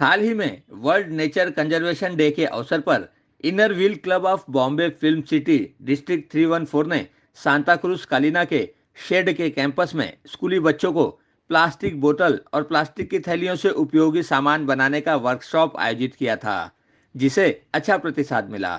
हाल ही में world nature conservation day के अवसर पर inner wheel club of Bombay film city district 314 ने सांता क्रूज कालिना के शेड के कैंपस में स्कूली बच्चों को प्लास्टिक बोतल और प्लास्टिक की थैलियों से उपयोगी सामान बनाने का वर्कशॉप आयोजित किया था, जिसे अच्छा प्रतिसाद मिला।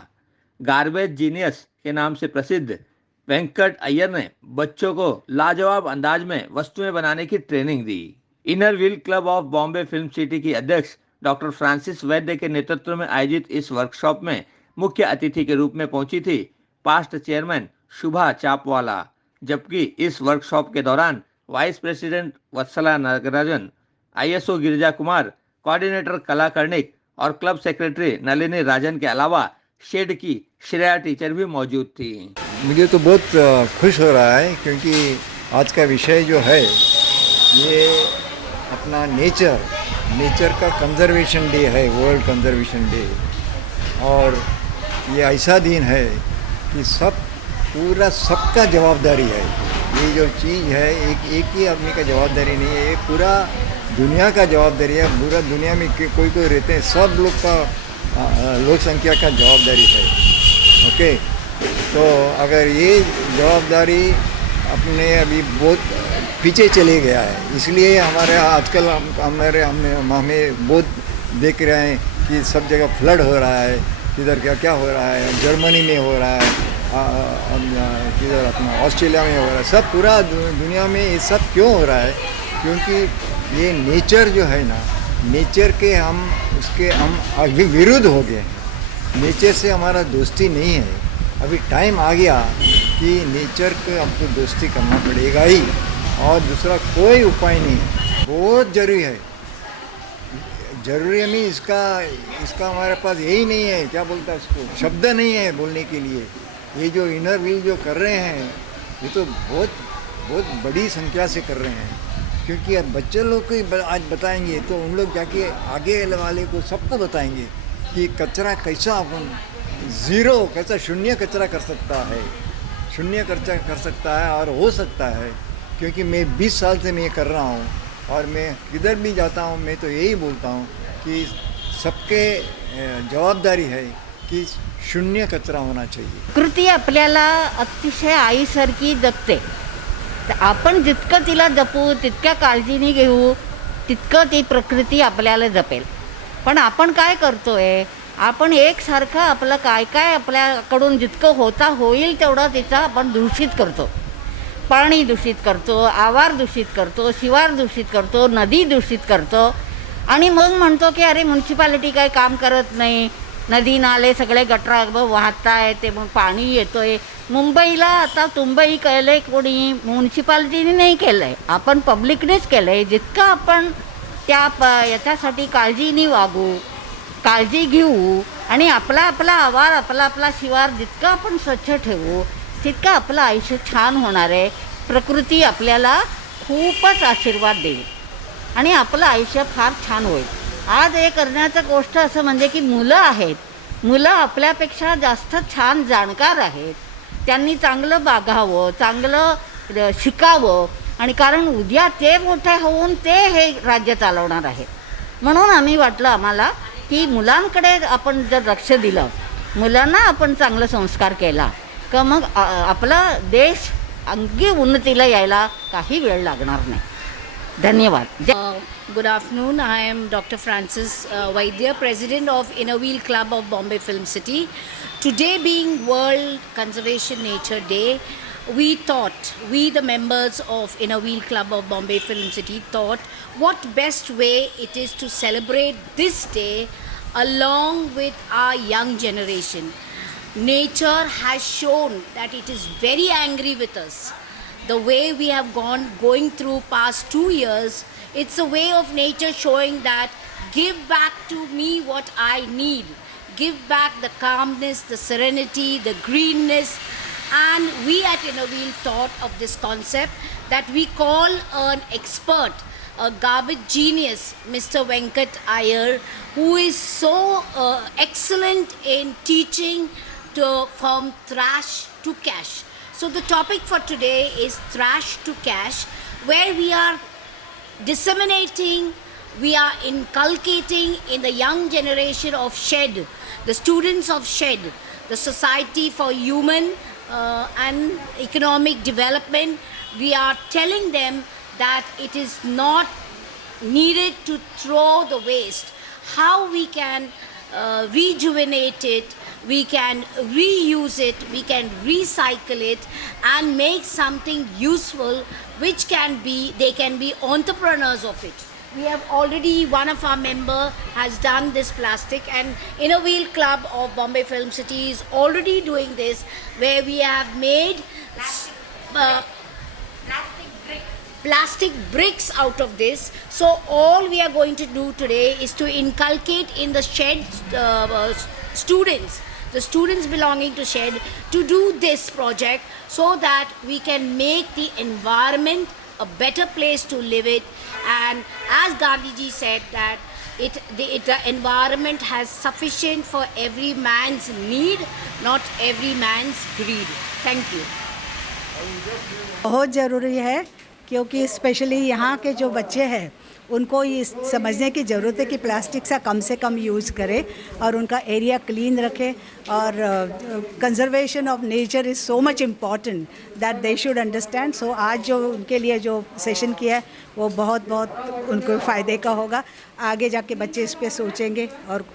गार्बेज जीनियस के नाम से प्रसिद्ध वेंकट अय्यर ने बच्चों को लाजवाब अंदाज में वस्तुएं बनाने की training the. Inner wheel club of Bombay film city की अध्यक्ष डॉक्टर फ्रांसिस वैद्य के नेतृत्व में आयोजित इस वर्कशॉप में मुख्य अतिथि के रूप में पहुंची थी पास्ट चेयरमैन शुभा चापवाला, जबकि इस वर्कशॉप के दौरान वाइस प्रेसिडेंट वत्सला नागराजन, आईएसओ गिरिजा कुमार, कोऑर्डिनेटर कला कर्णिक और क्लब सेक्रेटरी नलिनी राजन के अलावा शेड की श्रेया टीचर भी मौजूद थी। मुझे तो बहुत खुश हो रहा है, क्योंकि आज का विषय जो है ये अपना नेचर का कंजर्वेशन डे है, वर्ल्ड कंजर्वेशन डे। और ये ऐसा दिन है कि पूरा सबका जवाबदारी है। ये जो चीज़ है एक ही आदमी का जवाबदारी नहीं है, ये पूरा दुनिया का जवाबदारी है। पूरा दुनिया में कोई रहते हैं, सब लोग का लोक संख्या का जवाबदारी है। ओके, तो अगर ये जवाबदारी अपने अभी बहुत पीछे चले गया है, इसलिए हमारे आजकल हमें बहुत देख रहे हैं कि सब जगह फ्लड हो रहा है, किधर क्या हो रहा है, जर्मनी में हो रहा है, किधर अपना ऑस्ट्रेलिया में हो रहा है, सब पूरा दुनिया में ये सब क्यों हो रहा है? क्योंकि ये नेचर जो है ना, नेचर के हम अभी विरुद्ध हो गए हैं। नेचर से हमारा दोस्ती नहीं है। अभी टाइम आ गया कि नेचर को हमको दोस्ती करना पड़ेगा ही, और दूसरा कोई उपाय नहीं है। बहुत ज़रूरी है, ज़रूरी नहीं, इसका हमारे पास यही नहीं है, क्या बोलता है इसको, शब्द नहीं है बोलने के लिए। ये जो इनर व्हील जो कर रहे हैं, ये तो बहुत बहुत बड़ी संख्या से कर रहे हैं। क्योंकि अब बच्चे लोग को आज बताएंगे तो उन लोग जाके आगे वाले को सबको बताएंगे कि कचरा कैसा अपन ज़ीरो, कैसा शून्य कचरा कर सकता है, शून्य कचरा कर सकता है और हो सकता है। क्योंकि मैं 20 साल से मैं कर रहा हूँ, और मैं किधर भी जाता हूँ मैं तो यही बोलता हूँ कि सबके जवाबदारी है की शून्य कचरा होना चाहिए। प्रकृती आपल्याला अतिशय आईसारखी जपते, तर आपण जितकं तिला जपू, तितक्या काळजीने घेऊ, तितकं ती प्रकृती आपल्याला जपेल। पण आपण काय करतोय, आपण एकसारखं आपलं काय काय आपल्याकडून जितकं होईल तेवढं तिचा आपण दूषित करतो। पाणी दूषित करतो, आवार दूषित करतो, शिवार दूषित करतो, नदी दूषित करतो, आणि मग म्हणतो की अरे म्युन्सिपालिटी काही काम करत नाही, नदी नाले सगळे गटार वाहत आहेत, ते मग पाणी येतोय। मुंबईला आता तुंबई केलं कोणी, म्युन्सिपालिटीने नाही केलं आहे, आपण पब्लिकनेच केलं आहे। जितकं आपण त्या याच्यासाठी काळजीने वागू, काळजी घेऊ, आणि आपला आवार आपला शिवार जितकं आपण स्वच्छ ठेवू, तितकं आपलं आयुष्य छान होणार आहे। प्रकृती आपल्याला खूपच आशीर्वाद देईल आणि आपलं आयुष्य फार छान होईल। आज हे करण्याचं गोष्ट असं म्हणजे की मुलं आहेत, मुलं आपल्यापेक्षा जास्त छान जाणकार आहेत, त्यांनी चांगलं वागावं, चांगलं शिकावं, आणि कारण उद्या ते मोठे होऊन ते हे राज्य चालवणार आहे। म्हणून आम्ही वाटलं आम्हाला की मुलांकडे आपण जर लक्ष दिलं, मुलांना आपण चांगलं संस्कार केला का मग आपला देश अंगी उन्नतीला यायला काही वेळ लागणार नाही। धन्यवाद। Good afternoon. I am Dr. Francis Vaidya, President of Inner Wheel Club of Bombay Film City. Today being World Conservation Nature Day, we the members of Inner Wheel Club of Bombay Film City thought what best way it is to celebrate this day along with our young generation. Nature has shown that it is very angry with us. The way we have going through past 2 years, it's a way of nature showing that give back to me what I need. Give back the calmness, the serenity, the greenness. And we at Inner Wheel thought of this concept that we call an expert, a garbage genius, Mr. Venkat Iyer, who is so excellent in teaching from trash to cash. So the topic for today is trash to cash, where we are disseminating we are inculcating in the young generation of SHED, the students of SHED, the Society for Human and Economic Development. We are telling them that it is not needed to throw the waste, how we can rejuvenate it, we can reuse it, we can recycle it and make something useful which can be, they can be entrepreneurs of it. We have already, one of our member has done this plastic, and Inner Wheel Club of Bombay Film City is already doing this, where we have made plastic bricks out of this. So all we are going to do today is to inculcate in the SHED students, the students belonging to SHED, to do this project so that we can make the environment a better place to live it. And as Gandhiji said that the environment has sufficient for every man's need, not every man's greed. Thank you. बहुत ज़रूरी है क्योंकि specially यहाँ के जो बच्चे हैं उनको ये समझने की ज़रूरत है कि प्लास्टिक से कम यूज़ करें और उनका एरिया क्लीन रखें और conservation of nature is so much important that they should understand. So आज जो उनके लिए जो सेशन किया है वो बहुत बहुत उनको फ़ायदे का होगा. आगे जाके बच्चे इस पे सोचेंगे और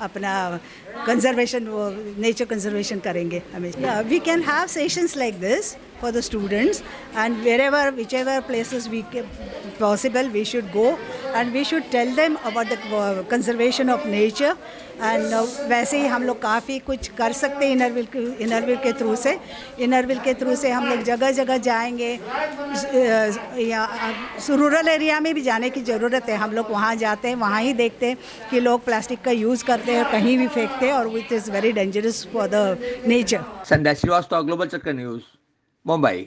अपना कंजर्वेशन वो नेचर कंजर्वेशन करेंगे हमेशा. We can have sessions like this for the students, and whichever places we possible we should go and we should tell them about the conservation of nature. and वैसे ही हम लोग काफ़ी कुछ कर सकते हैं इनर व्हील के थ्रू से हम लोग जगह जगह जाएंगे. या रूरल एरिया में भी जाने की ज़रूरत है. हम लोग वहाँ जाते हैं, वहाँ ही देखते हैं कि लोग प्लास्टिक का यूज़ करते हैं, कहीं भी फेंकते हैं और which is very dangerous for the nature. Sandhya Srivastava, global Chakkar news, Mumbai.